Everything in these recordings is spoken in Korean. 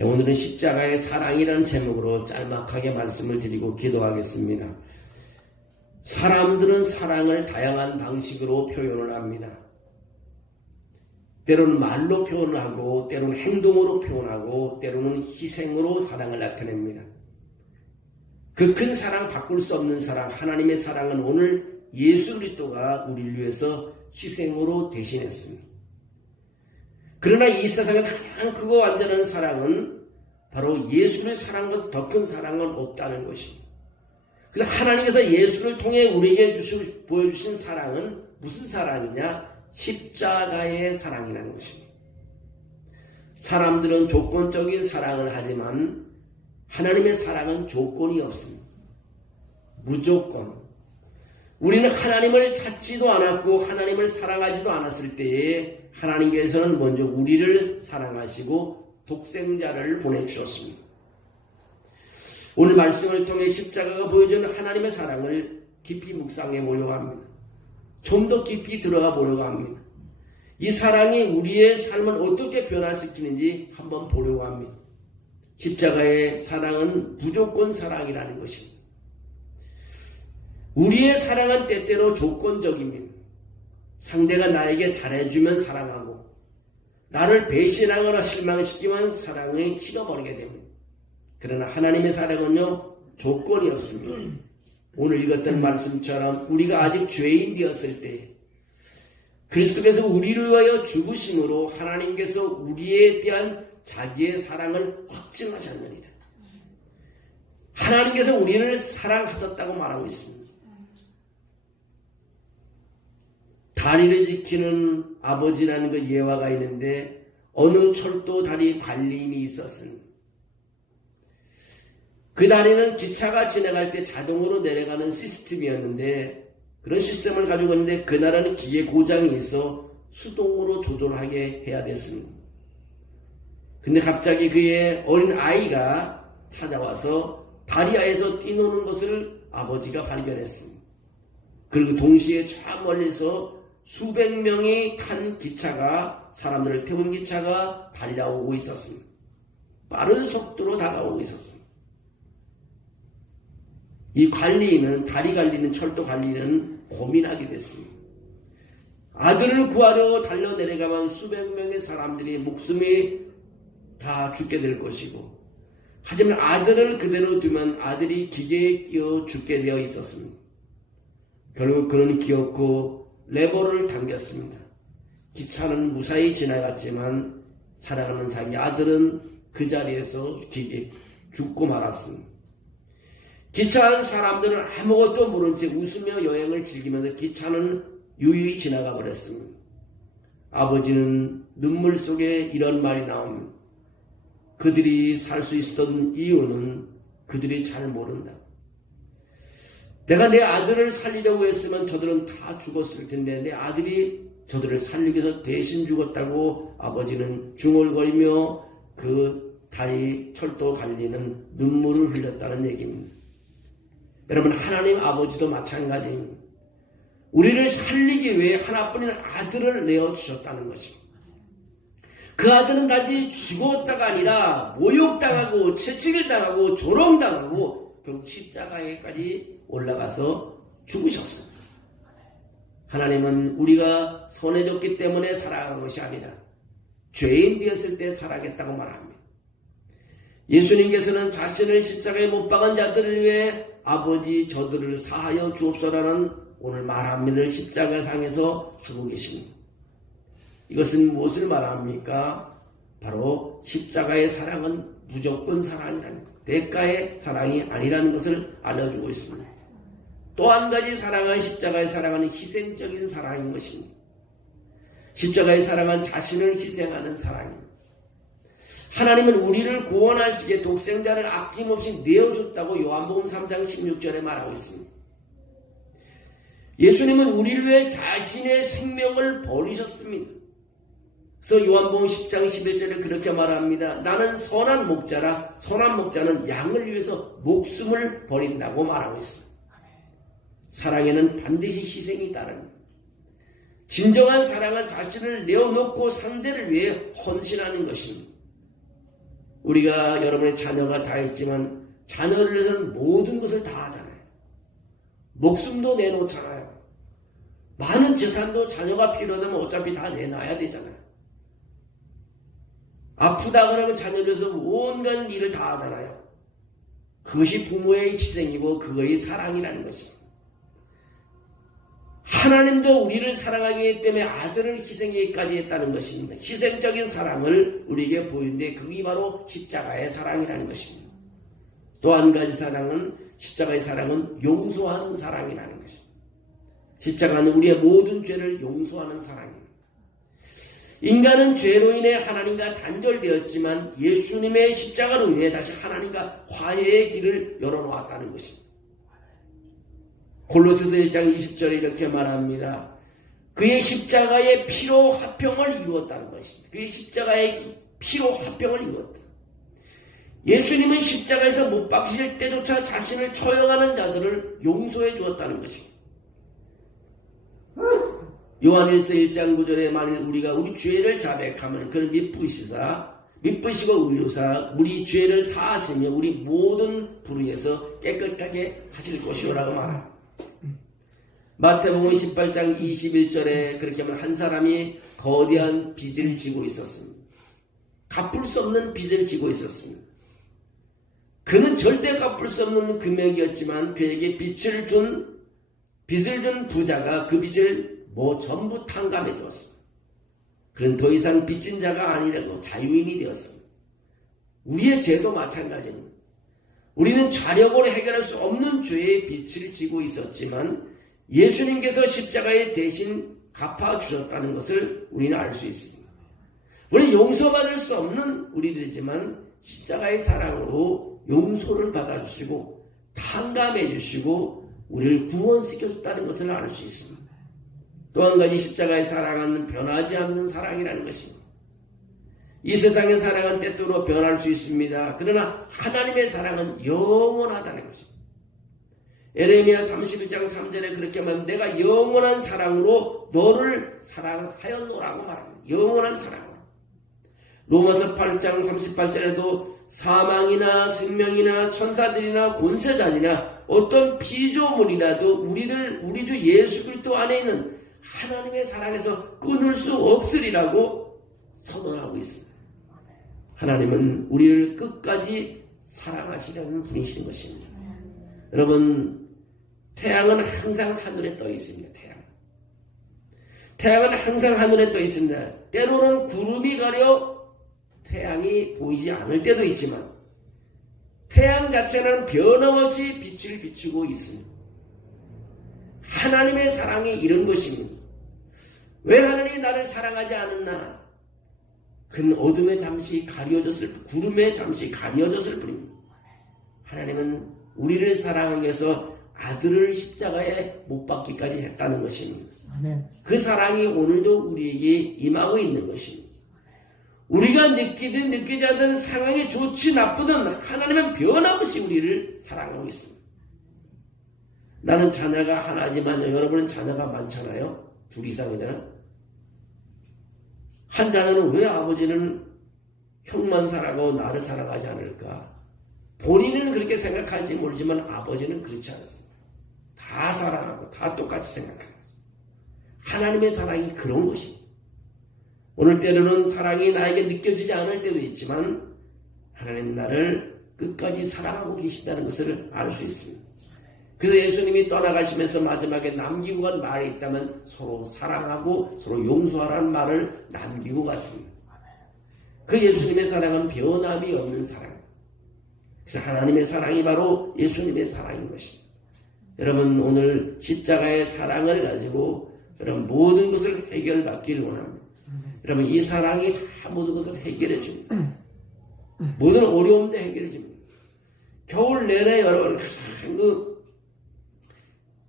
오늘은 십자가의 사랑이라는 제목으로 짤막하게 말씀을 드리고 기도하겠습니다. 사람들은 사랑을 다양한 방식으로 표현을 합니다. 때로는 말로 표현을 하고, 때로는 행동으로 표현하고, 때로는 희생으로 사랑을 나타냅니다. 그 큰 사랑, 바꿀 수 없는 사랑, 하나님의 사랑은 오늘 예수 그리스도가 우리를 위해서 희생으로 대신했습니다. 그러나 이 세상에 가장 크고 완전한 사랑은 바로 예수의 사랑보다 더 큰 사랑은 없다는 것입니다. 그래서 하나님께서 예수를 통해 우리에게 보여주신 사랑은 무슨 사랑이냐? 십자가의 사랑이라는 것입니다. 사람들은 조건적인 사랑을 하지만 하나님의 사랑은 조건이 없습니다. 무조건. 우리는 하나님을 찾지도 않았고 하나님을 사랑하지도 않았을 때에 하나님께서는 먼저 우리를 사랑하시고 독생자를 보내주셨습니다. 오늘 말씀을 통해 십자가가 보여주는 하나님의 사랑을 깊이 묵상해 보려고 합니다. 좀 더 깊이 들어가 보려고 합니다. 이 사랑이 우리의 삶을 어떻게 변화시키는지 한번 보려고 합니다. 십자가의 사랑은 무조건 사랑이라는 것입니다. 우리의 사랑은 때때로 조건적입니다. 상대가 나에게 잘해주면 사랑하고 나를 배신하거나 실망시키면 사랑에 식어버리게 됩니다. 그러나 하나님의 사랑은요, 조건이 없습니다. 오늘 읽었던 말씀처럼 우리가 아직 죄인 되었을 때 그리스도께서 우리를 위하여 죽으심으로 하나님께서 우리에 대한 자기의 사랑을 확증하셨느니라. 하나님께서 우리를 사랑하셨다고 말하고 있습니다. 다리를 지키는 아버지라는 그 예화가 있는데 어느 철도 다리 관리인이 있었습니다. 그 다리는 기차가 지나갈 때 자동으로 내려가는 시스템이었는데 그런 시스템을 가지고 있는데 그날은 기계 고장이 있어 수동으로 조절하게 해야 됐습니다. 근데 갑자기 그의 어린 아이가 찾아와서 다리 아래에서 뛰노는 것을 아버지가 발견했습니다. 그리고 동시에 저 멀리서 수백 명이 탄 기차가, 사람들을 태운 기차가 달려오고 있었습니다. 빠른 속도로 다가오고 있었습니다. 이 관리인은, 다리 관리는, 철도 관리는 고민하게 됐습니다. 아들을 구하려고 달려 내려가면 수백 명의 사람들이 목숨이 다 죽게 될 것이고, 하지만 아들을 그대로 두면 아들이 기계에 끼어 죽게 되어 있었습니다. 결국 그는 기어코 레버를 당겼습니다. 기차는 무사히 지나갔지만 사랑하는 자기 아들은 그 자리에서 죽고 말았습니다. 기차 안 사람들은 아무것도 모른 채 웃으며 여행을 즐기면서 기차는 유유히 지나가 버렸습니다. 아버지는 눈물 속에 이런 말이 나옵니다. 그들이 살 수 있었던 이유는 그들이 잘 모른다. 내가 내 아들을 살리려고 했으면 저들은 다 죽었을 텐데 내 아들이 저들을 살리기 위해서 대신 죽었다고 아버지는 중얼거리며 그 다리 철도 관리는 눈물을 흘렸다는 얘기입니다. 여러분, 하나님 아버지도 마찬가지입니다. 우리를 살리기 위해 하나뿐인 아들을 내어주셨다는 것입니다. 그 아들은 단지 죽었다가 아니라 모욕당하고 채찍을 당하고 조롱당하고 결국 십자가에까지 올라가서 죽으셨습니다. 하나님은 우리가 선해졌기 때문에 살아간 것이 아니라 죄인 되었을 때 살아겠다고 말합니다. 예수님께서는 자신을 십자가에 못 박은 자들을 위해 아버지 저들을 사하여 주옵소서라는 오늘 말함을 십자가상에서 하고 계십니다. 이것은 무엇을 말합니까? 바로 십자가의 사랑은 무조건 사랑이라는, 대가의 사랑이 아니라는 것을 알려주고 있습니다. 또 한 가지 사랑은, 십자가의 사랑은 희생적인 사랑인 것입니다. 십자가의 사랑은 자신을 희생하는 사랑입니다. 하나님은 우리를 구원하시기에 독생자를 아낌없이 내어줬다고 요한복음 3장 16절에 말하고 있습니다. 예수님은 우리를 위해 자신의 생명을 버리셨습니다. 그래서 요한복음 10장 11절에 그렇게 말합니다. 나는 선한 목자라, 선한 목자는 양을 위해서 목숨을 버린다고 말하고 있습니다. 사랑에는 반드시 희생이 따릅니다. 진정한 사랑은 자신을 내어놓고 상대를 위해 헌신하는 것입니다. 우리가 여러분의 자녀가 다 있지만 자녀를 위해서는 모든 것을 다 하잖아요. 목숨도 내놓잖아요. 많은 재산도 자녀가 필요하다면 어차피 다 내놔야 되잖아요. 아프다 그러면 자녀를 위해서 온갖 일을 다 하잖아요. 그것이 부모의 희생이고 그거의 사랑이라는 것입니다. 하나님도 우리를 사랑하기 때문에 아들을 희생하기까지 했다는 것입니다. 희생적인 사랑을 우리에게 보이는데 그게 바로 십자가의 사랑이라는 것입니다. 또 한 가지 사랑은 십자가의 사랑은 용서하는 사랑이라는 것입니다. 십자가는 우리의 모든 죄를 용서하는 사랑입니다. 인간은 죄로 인해 하나님과 단절되었지만 예수님의 십자가로 인해 다시 하나님과 화해의 길을 열어놓았다는 것입니다. 골로새서 1장 20절에 이렇게 말합니다. 그의 십자가의 피로 화평을 이루었다는 것입니다. 그의 십자가의 피로 화평을 이루었다. 예수님은 십자가에서 못 박히실 때조차 자신을 처형하는 자들을 용서해 주었다는 것입니다. 요한일서 1장 9절에 만일 우리가 우리 죄를 자백하면 그를 밑부시고 의로사 우리 죄를 사하시며 우리 모든 불의에서 깨끗하게 하실 것이오라고 말합니다. 마태복음 18장 21절에 그렇게 하면 한 사람이 거대한 빚을 지고 있었습니다. 갚을 수 없는 빚을 지고 있었습니다. 그는 절대 갚을 수 없는 금액이었지만 그에게 빚을 준 부자가 그 빚을 전부 탕감해 주었습니다. 그는 더 이상 빚진 자가 아니라고 자유인이 되었습니다. 우리의 죄도 마찬가지입니다. 우리는 자력으로 해결할 수 없는 죄의 빚을 지고 있었지만 예수님께서 십자가에 대신 갚아주셨다는 것을 우리는 알 수 있습니다. 우리는 용서받을 수 없는 우리들이지만 십자가의 사랑으로 용서를 받아주시고 탕감해 주시고 우리를 구원시켜줬다는 것을 알 수 있습니다. 또 한 가지 십자가의 사랑은 변하지 않는 사랑이라는 것입니다. 이 세상의 사랑은 때때로 변할 수 있습니다. 그러나 하나님의 사랑은 영원하다는 것입니다. 에레미야 31장 3절에 그렇게 하면 내가 영원한 사랑으로 너를 사랑하였노라고 말합니다. 영원한 사랑으로. 로마서 8장 38절에도 사망이나 생명이나 천사들이나 권세자들이나 어떤 피조물이라도 우리 주 예수 그리스도 안에 있는 하나님의 사랑에서 끊을 수 없으리라고 선언하고 있습니다. 하나님은 우리를 끝까지 사랑하시려는 분이신 것입니다. 여러분, 태양은 항상 하늘에 떠 있습니다. 태양은 항상 하늘에 떠 있습니다. 때로는 구름이 가려 태양이 보이지 않을 때도 있지만 태양 자체는 변함없이 빛을 비추고 있습니다. 하나님의 사랑이 이런 것입니다. 왜 하나님이 나를 사랑하지 않았나? 그는 어둠에 잠시 구름에 잠시 가려졌을 뿐입니다. 하나님은 우리를 사랑하기 위해서 아들을 십자가에 못 박기까지 했다는 것입니다. 아멘. 그 사랑이 오늘도 우리에게 임하고 있는 것입니다. 우리가 느끼든 느끼지 않는 상황이 좋지 나쁘든 하나님은 변함없이 우리를 사랑하고 있습니다. 나는 자녀가 하나지만 여러분은 자녀가 많잖아요. 둘 이상이잖아요. 한 자녀는 왜 아버지는 형만 사랑하고 나를 사랑하지 않을까? 본인은 그렇게 생각할지 모르지만 아버지는 그렇지 않습니다. 다 사랑하고 다 똑같이 생각합니다. 하나님의 사랑이 그런 것입니다. 오늘 때로는 사랑이 나에게 느껴지지 않을 때도 있지만 하나님 나를 끝까지 사랑하고 계신다는 것을 알 수 있습니다. 그래서 예수님이 떠나가시면서 마지막에 남기고 간 말이 있다면 서로 사랑하고 서로 용서하라는 말을 남기고 갔습니다. 그 예수님의 사랑은 변함이 없는 사랑. 그래서 하나님의 사랑이 바로 예수님의 사랑인 것입니다. 여러분 오늘 십자가의 사랑을 가지고 여러분 모든 것을 해결받기를 원합니다. 여러분 이 사랑이 다 모든 것을 해결해 줍니다. 모든 어려움도 해결해 줍니다. 겨울 내내 여러분 가장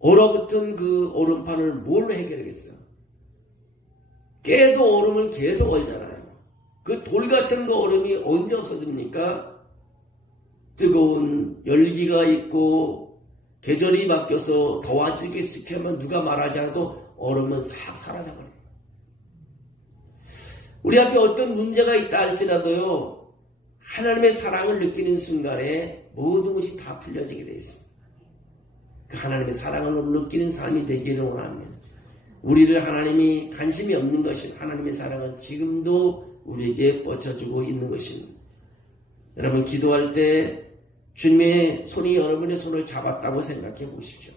얼어붙은 그 얼음판을 뭘로 해결하겠어요? 깨도 얼음은 계속 얼잖아요. 그 돌 같은 그 얼음이 언제 없어집니까? 뜨거운 열기가 있고 계절이 바뀌어서 더워지기 시작하면 누가 말하지 않아도 얼음은 싹 사라져버려요. 우리 앞에 어떤 문제가 있다 할지라도요, 하나님의 사랑을 느끼는 순간에 모든 것이 다 풀려지게 되어 있습니다. 그 하나님의 사랑을 느끼는 삶이 되기를 원합니다. 우리를 하나님이 관심이 없는 것인 하나님의 사랑은 지금도 우리에게 뻗쳐주고 있는 것입니다. 여러분 기도할 때 주님의 손이 여러분의 손을 잡았다고 생각해 보십시오.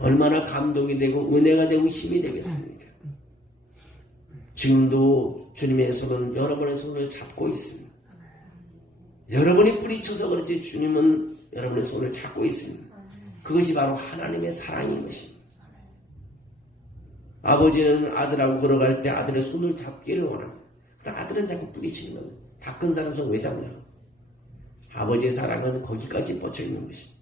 얼마나 감동이 되고 은혜가 되고 힘이 되겠습니까? 지금도 주님의 손은 여러분의 손을 잡고 있습니다. 여러분이 뿌리쳐서 그렇지 주님은 여러분의 손을 잡고 있습니다. 그것이 바로 하나님의 사랑인 것입니다. 아버지는 아들하고 걸어갈 때 아들의 손을 잡기를 원합니다. 그러나 아들은 자꾸 뿌리치는 겁니다. 다 큰 사람 손 왜 잡냐고. 아버지의 사랑은 거기까지 뻗쳐 있는 것입니다.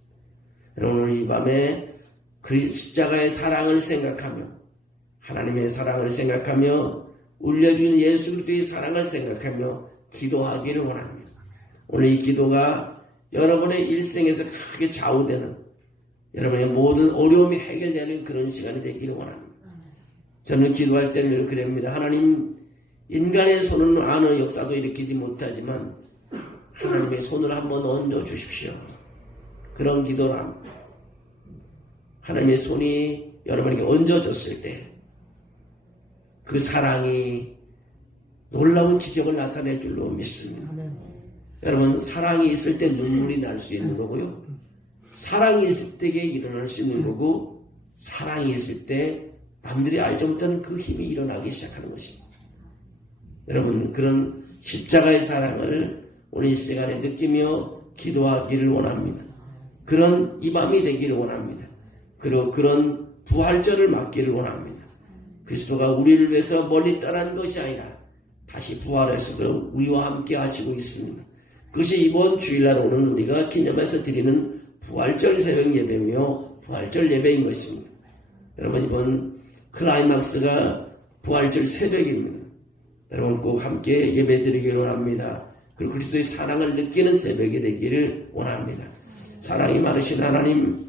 여러분 오늘 이 밤에 그 십자가의 사랑을 생각하며 하나님의 사랑을 생각하며 울려주는 예수 그리스도의 사랑을 생각하며 기도하기를 원합니다. 오늘 이 기도가 여러분의 일생에서 크게 좌우되는 여러분의 모든 어려움이 해결되는 그런 시간이 되기를 원합니다. 저는 기도할 때는 그럽니다. 하나님 인간의 손은 아는 역사도 일으키지 못하지만 하나님의 손을 한번 얹어 주십시오. 그런 기도를 합니다. 하나님의 손이 여러분에게 얹어졌을 때 그 사랑이 놀라운 기적을 나타낼 줄로 믿습니다. 여러분 사랑이 있을 때 눈물이 날 수 있는 거고요. 사랑이 있을 때에 일어날 수 있는 거고 사랑이 있을 때 남들이 알지 못하는 그 힘이 일어나기 시작하는 것입니다. 여러분 그런 십자가의 사랑을 오늘 이 시간에 느끼며 기도하기를 원합니다. 그런 이 밤이 되기를 원합니다. 그리고 그런 부활절을 맞기를 원합니다. 그리스도가 우리를 위해서 멀리 떠난 것이 아니라 다시 부활해서 우리와 함께 하시고 있습니다. 그것이 이번 주일날 오늘 우리가 기념해서 드리는 부활절 새벽 예배며 부활절 예배인 것입니다. 여러분 이번 클라이막스가 부활절 새벽입니다. 여러분 꼭 함께 예배 드리기를 원합니다. 그리고 그리스도의 사랑을 느끼는 새벽이 되기를 원합니다. 사랑이 많으신 하나님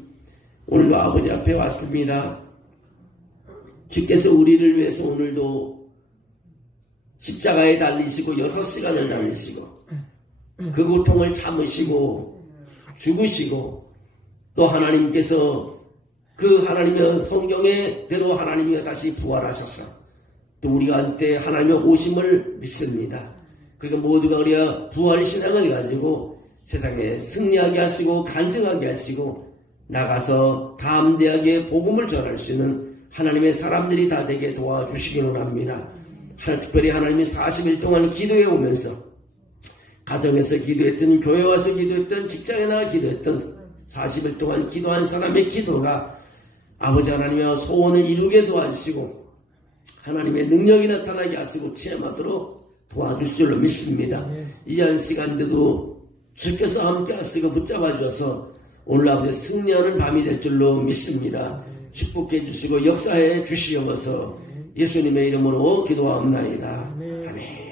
오늘도 아버지 앞에 왔습니다. 주께서 우리를 위해서 오늘도 십자가에 달리시고 6시간을 달리시고 그 고통을 참으시고 죽으시고 또 하나님께서 그 하나님의 성경의대로 하나님이 다시 부활하셔서 또 우리한테 하나님의 오심을 믿습니다. 그러니까 모두가 우리가 부활신앙을 가지고 세상에 승리하게 하시고 간증하게 하시고 나가서 담대하게 복음을 전할 수 있는 하나님의 사람들이 다 되게 도와주시기를 원합니다. 특별히 하나님이 40일 동안 기도해 오면서 가정에서 기도했던 교회 와서 기도했던 직장에 나가 기도했던 40일 동안 기도한 사람의 기도가 아버지 하나님의 소원을 이루게 도와주시고 하나님의 능력이 나타나게 하시고 체험하도록 도와주실 줄로 믿습니다. 이전 시간대도 주께서 함께 하시고 붙잡아 주셔서 오늘 아버지 승리하는 밤이 될 줄로 믿습니다. 축복해 주시고 역사해 주시옵소서. 예수님의 이름으로 기도하옵나이다. 아멘.